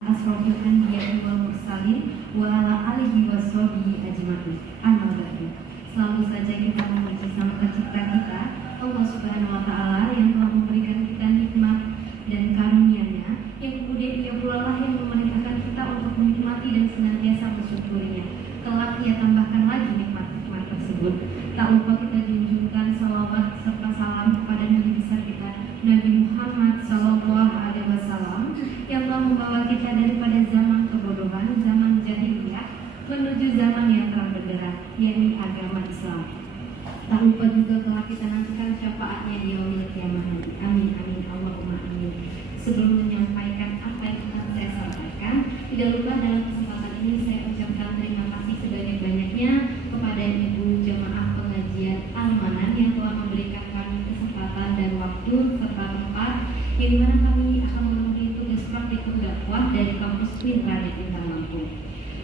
Asrofil anbiya'i wal mursalin wa ala alihi washabihi ajma'in. Amma ba'du. Selalu saja kita memuji Sang Pencipta kita, Allah Subhanahu wa taala, yang telah memberikan kita nikmat dan karunia-Nya, yang kemudian Ia pula lah yang memerintahkan kita untuk menikmati dan senantiasa bersyukurnya. Kelak Ia tambahkan lagi nikmat-nikmat tersebut. Tak lupa kita junjungkan salawat serta salam kepada Nabi besar kita, Nabi Muhammad sallallahu alaihi wasallam, yang telah membawa kita daripada zaman kebodohan, zaman jahiliyah, menuju zaman yang terang benderang, yakni agama Islam. Tak lupa juga telah kita nantikan syafaatnya di yaumil kiamah nanti. Amin amin Allahumma amin. Sebelum menyampaikan apa yang akan saya sampaikan, tidak lupa dalam kesempatan ini saya ucapkan terima kasih sebanyak-banyaknya kepada ibu jamaah pengajian Al-Manan yang telah memberikan kami kesempatan dan waktu serta tempat yang dimana kami akan memenuhi tugas praktikum dakwah dari kampus Mitra di Bintang Lampung.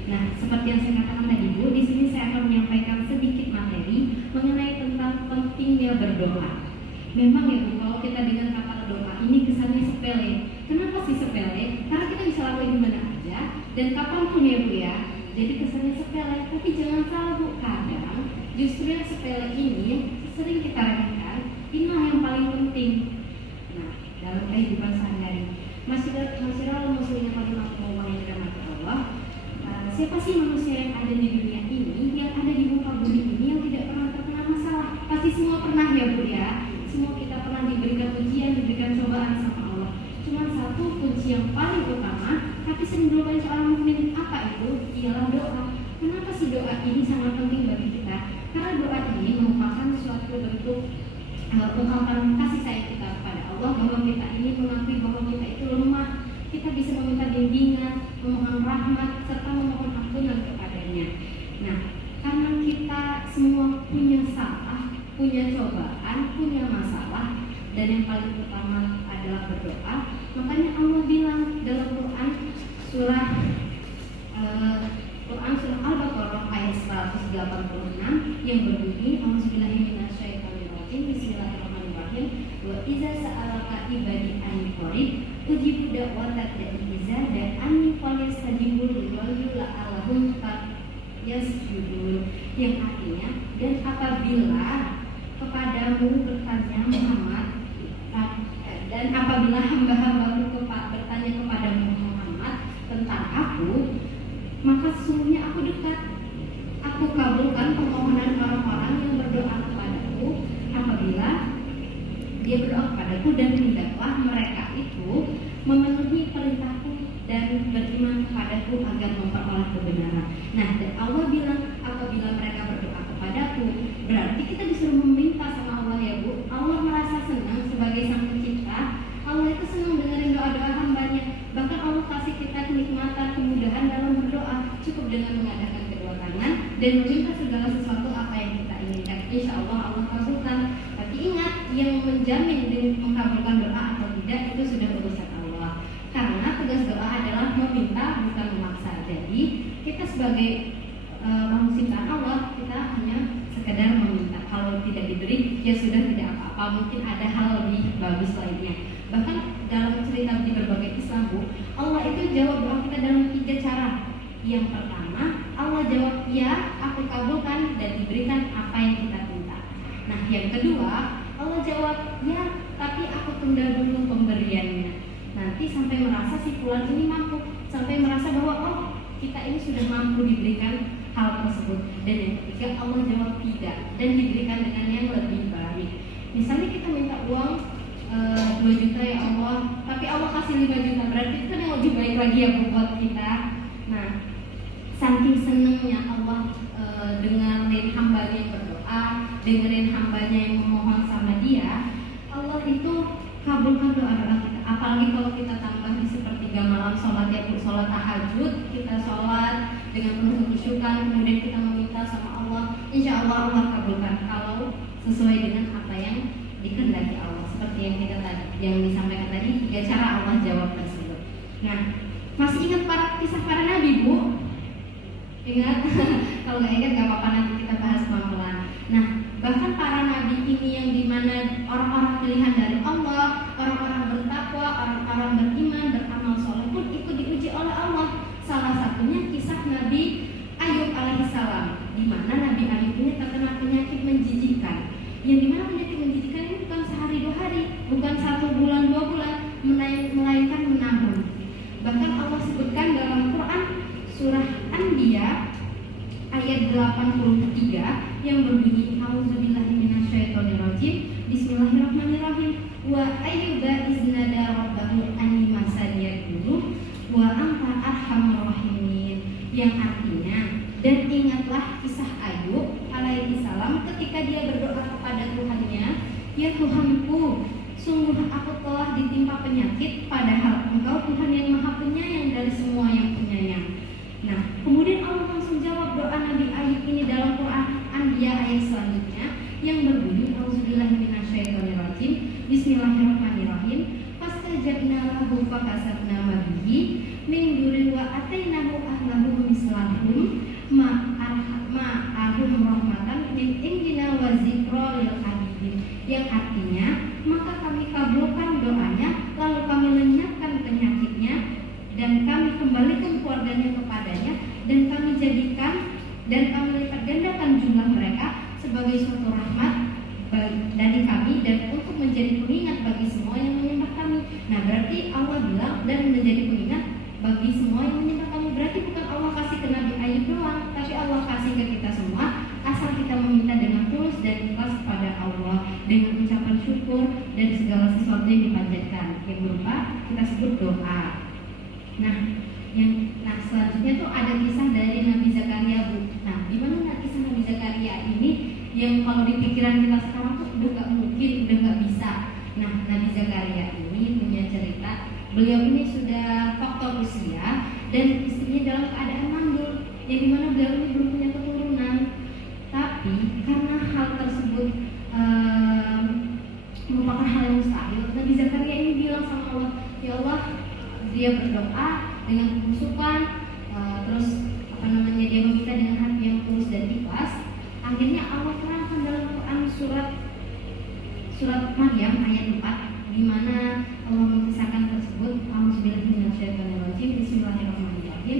Nah, seperti yang saya katakan tadi Bu, di sini saya akan menyampaikan sedikit materi mengenai tentang pentingnya berdoa. Memang ya Bu, kalau kita dengar kata doa ini kesannya sepele. Kenapa sih sepele? Karena kita bisa lakuin di mana aja dan kapanpun ya Bu ya. Jadi kesannya sepele, tapi jangan salah Bu, kadang justru yang sepele ini yang sering kita remehkan, inilah yang paling penting. Nah, dalam kehidupan sehari-hari, Masyiral muslimin rahimakumullah yang dirahmati Allah. Siapa sih manusia yang ada di dunia ini, yang ada di muka bumi ini, yang tidak pernah terkena masalah? Pasti semua pernah ya Bu ya. Semua kita pernah diberikan ujian, diberikan cobaan sama Allah. Cuma satu kunci yang paling utama, tapi sering dilupakan seorang mukmin, apa itu? Ialah doa. Kenapa sih doa ini sangat penting bagi kita? Karena doa ini merupakan suatu bentuk ungkapan kasih sayang kita kepada Allah, bahwa kita ini mengakui bahwa kita itu lemah. Kita bisa meminta bimbingan, memohon rahmat, serta memohon ampunan kepadanya. Nah, karena kita semua punya salah, punya cobaan, punya masalah, dan yang paling utama adalah berdoa. Makanya Allah bilang dalam Quran surah Al-Baqarah ayat 186 yang berbunyi, Auzubillahiminasyaitonirrajim, Bismillahirrahmanirrahim, wa iza sa'alaka ibadi anni qarib ujibu da'watad da'i iza dan anni falyastajibul li la'allahum yasjudun, yang artinya, dan apabila kepadamu bertanya Muhammad, dan apabila hamba-hambaku bertanya kepadamu Muhammad tentang aku, maka sesungguhnya aku dekat. Aku kabulkan permohonan orang-orang yang berdoa kepadaku apabila dia berdoa kepadaku, dan hendaklah mereka itu memenuhi perintahku dan beriman kepadaku agar memperoleh kebenaran. Nah, dan Allah bilang apabila mereka berdoa kepadaku, berarti kita disuruh meminta sama Allah ya Bu. Allah merasa senang sebagai Sang Pencipta. Allah itu senang dengerin doa-doa hambanya. Bahkan Allah kasih kita kenikmatan, kemudahan dalam berdoa. Cukup dengan mengadakan kedua tangan dan meminta segala sesuatu apa yang kita inginkan. Insya Allah Allah kabulkan. Tapi ingat, yang menjamin dengan mengabulkan doa atau tidak itu sudah urusan Allah. Karena tugas doa adalah meminta, bukan memaksa. Jadi kita sebagai makhluk ciptaan Allah, kita hanya sekedar meminta. Kalau tidak diberi, ya sudah, tidak apa-apa. Mungkin ada hal lebih bagus lainnya. Bahkan dalam cerita di berbagai Islam Bu, Allah itu jawab doa kita dalam 3 cara. Yang pertama, Allah jawab ya, aku kabulkan, dan diberikan apa yang kita minta. Nah, yang kedua, Allah jawab ya, tapi aku tunda dulu pemberiannya. Nanti sampai merasa si fulan ini mampu, sampai merasa bahwa oh, kita ini sudah mampu diberikan hal tersebut. Dan yang ketiga, Allah jawab tidak, dan diberikan dengan yang lebih baik. Misalnya kita minta uang 2 juta ya Allah, tapi Allah kasih 5 juta, berarti itu kan yang lebih baik lagi ya buat kita. Nah, saking senangnya Allah dengerin hambanya yang berdoa, dengerin hambanya yang memohon sama dia, Allah itu kabulkan doa-doa kita. Apalagi kalau kita tambah di sepertiga malam sholat ya Bu, sholat tahajud, kita sholat dengan penuh kesyukuran, kemudian kita meminta sama Allah, insya Allah Allah kabulkan kalau sesuai dengan apa yang dikehendaki Allah. Seperti yang kita yang disampaikan tadi, 3 cara Allah jawab tersebut. Nah, masih ingat kisah para nabi Bu? Ingat? Kalau nggak ingat nggak apa-apa, nanti kita bahas pelan-pelan. Nah, bahkan para nabi ini yang dimana orang-orang pilihan dari Allah, orang-orang bertakwa, orang-orang beriman, beramal soleh pun ikut diuji oleh Yang dimana penyakit menjijikan ini bukan sehari 2 hari, bukan 1 bulan 2 bulan, melainkan menahun. Bahkan Allah sebutkan dalam Quran surah Anbiya ayat 83 yang berbunyi A'udzubillahi minasyaitonirrajim. Bismillahirrahmanirrahim. Wa ayyuba iznada rabbahu anni masaniyad dulu wa anta arhamur rahimin. Yang artinya, dan ingatlah kisah Ayub alaihi salam ketika dia berdoa kepada Tuhannya, ya Tuhanku, sungguh aku telah ditimpa penyakit, padahal Engkau Tuhan yang Maha Penyayang dari semua yang penyayang. Nah, kemudian Allah langsung jawab doa Nabi Ayub ini dalam Quran Anbiya ayat selanjutnya yang berbunyi A'udzubillahi minasyaitonirrajim. Bismillahirrahmanirrahim. Fastajabna lahu fakasabna ma bihi min durri wa atainahu ahlahu mislahum ma'ahum rahmatan min indina wa zikra lil abidin. Yang artinya, maka kami kabulkan doanya, lalu kami lenyapkan penyakitnya dan kami kembalikan keluarganya kepadanya, dan kami jadikan dan kami lipat gandakan jumlah mereka sebagai suatu rahmat dari kami dan untuk menjadi pengingat bagi semua yang menyembah kami. Nah, berarti Allah bilang dan menjadi pengingat bagi semua yang menyembah kami. Berarti bukan Allah kasih ke Nabi Ayub doang, tapi Allah kasih ke kita semua, asal kita meminta dengan tulus dan ikhlas kepada Allah dengan ucapan syukur dan segala sesuatu yang dipanjatkan yang berupa kita sebut doa. Nah, selanjutnya tuh ada kisah dari Nabi Zakaria, Bu. Nah, gimana kisah Nabi Zakaria ini yang kalau di pikiran kita sekarang tuh udah gak mungkin, udah gak bisa. Nah, Nabi Zakaria ini punya cerita. Beliau ini sudah faktor usia dan istrinya dalam keadaan mandul, yang dimana beliau ini belum punya keturunan. Tapi karena hal tersebut merupakan hal yang mustahil, Nabi Zakaria ini bilang sama Allah, ya Allah, dia berdoa dengan kekusukan, terus dia meminta dengan hati yang tulus dan ikhlas. Akhirnya Allah terangkan dalam Quran surat Maryam ayat 4, di mana Allah mengisahkan tersebut. A'udzubillahi minasyaitonirrajim. Bismillahirrahmanirrahim.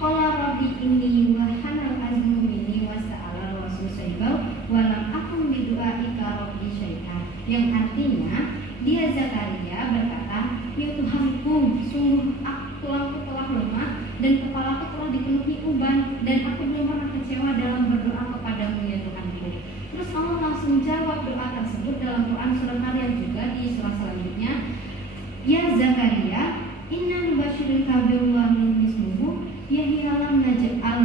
Qala rabbi inni wa hanal azmu minni wasta'ala rasul saibau wa lam akun bidu'aika rabbi syai'an. Yang artinya, dia Zakaria berkata, ya Tuhanku, sungguh tulangku telah lemah dan kepalaku telah dipenuhi uban, dan aku belum pernah kecewa dalam berdoa kepadamu ya Tuhanku. Terus Allah langsung jawab doa tersebut dalam Quran surat Maryam juga di surah selanjutnya. Ya Zakaria, inna nubasyiruka billahi ismuhu yahiyalam naj'al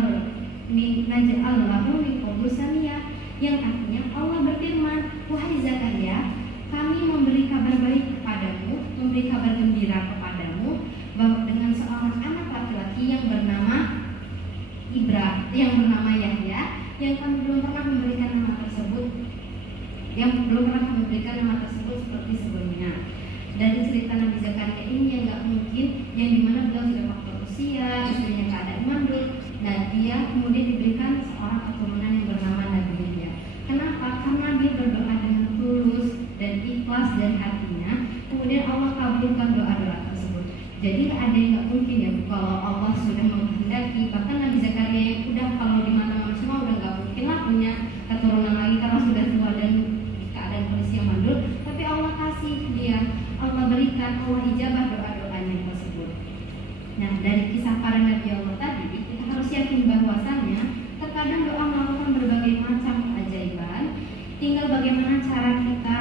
lahu liqabul samiyah. Yang artinya Allah berfirman, wahai Zakaria, kami memberi kabar baik kepadamu, memberi kabar gembira kepadamu bahwa dengan seorang anak laki-laki yang bernama Yahya, yang kami belum pernah memberikan nama tersebut seperti sebelumnya. Dari cerita Nabi Zakaria ini yang gak mungkin, yang dimana beliau sudah faktor usia, istrinya keadaan mandul, dan dia kemudian diberikan seorang keturunan yang bernama Nabi Yahya. Kenapa? Karena dia berdoa dengan tulus dan ikhlas dan hatinya, kemudian Allah kabulkan doa-doa tersebut. Jadi ada yang gak mungkin ya, kalau Allah sudah menghendaki. Bahkan Nabi Zakaria yang udah kalau di mana-mana semua udah gak mungkin lah punya keturunan lagi karena sudah tua dan keadaan kondisi yang mandul. Tapi Allah kasih dia, Allah berikan, Allah ijabah doa-doanya tersebut. Nah, dari kisah para Nabi Allah tadi, kita harus yakin bahwasannya terkadang doa melakukan berbagai macam keajaiban. Tinggal bagaimana cara kita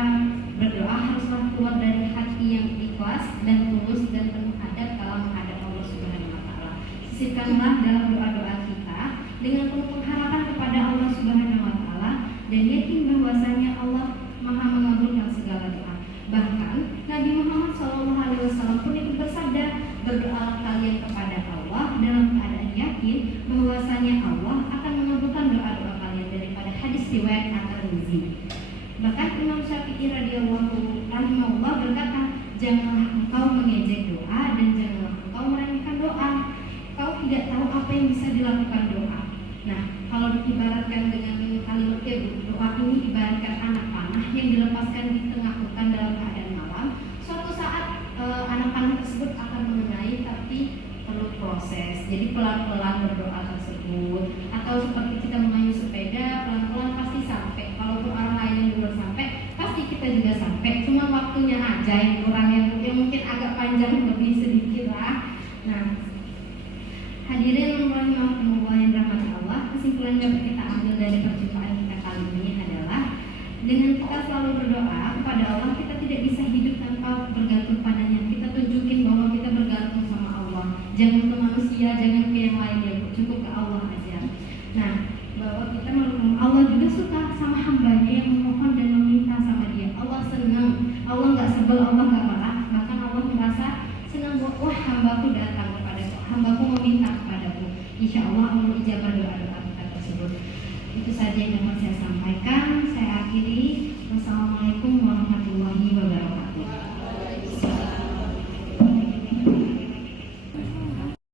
berdoa, haruslah keluar dari hati yang ikhlas dan tulus dan penuh adab dalam menghadap Allah Subhanahu wa taala. Sisipkanlah dalam doa-doa kita dengan penuh pengharapan kepada Allah Subhanahu wa taala dan yakin bahwasanya Allah Maha mengabulkan segala doa. Bahkan Nabi Muhammad SAW pun itu bersabda, berdoalah kalian kepada Allah dalam keadaan yakin bahwasanya Allah akan mengabulkan doa-doa kalian, daripada hadis riwayat At-Tirmidzi. Bahkan Imam Syafi'i radhiyallahu anhu berkata, janganlah engkau mengejek doa dan janganlah engkau meremehkan doa. Kau tidak tahu apa yang bisa dilakukan doa. Nah, kalau diibaratkan dengan kalimat doa ini ibaratkan anak panah yang dilepaskan di tengah hutan dalam keadaan malam. Suatu saat anak panah tersebut akan mengenai, tapi perlu proses. Jadi pelan-pelan berdoa tersebut. Atau seperti kita mengayuh sepeda, pelan-pelan pasti sampai. Kalau orang lain yang belum sampai, Hadirin rahimakumullah yang dirahmati Allah, kesimpulan yang dapat kita ambil dari perjumpaan kita kali ini adalah dengan kita selalu berdoa kepada Allah, kita tidak bisa hidup tanpa bergantung padanya. Kita tunjukin bahwa kita bergantung sama Allah, jangan ke manusia, jangan ke yang lain, ya cukup ke Allah aja. Nah, bahwa kita Allah juga suka sama hambanya yang memohon dan meminta sama dia. Allah senang, Allah nggak sebel, Allah nggak marah, bahkan Allah merasa senang bahwa wah hambaku datang kepadaku, hambaku meminta kepadaku. Insya Allah Allah ijabah doa-doa kita tersebut. Itu saja yang dapat saya sampaikan. Saya akhiri. Wassalamualaikum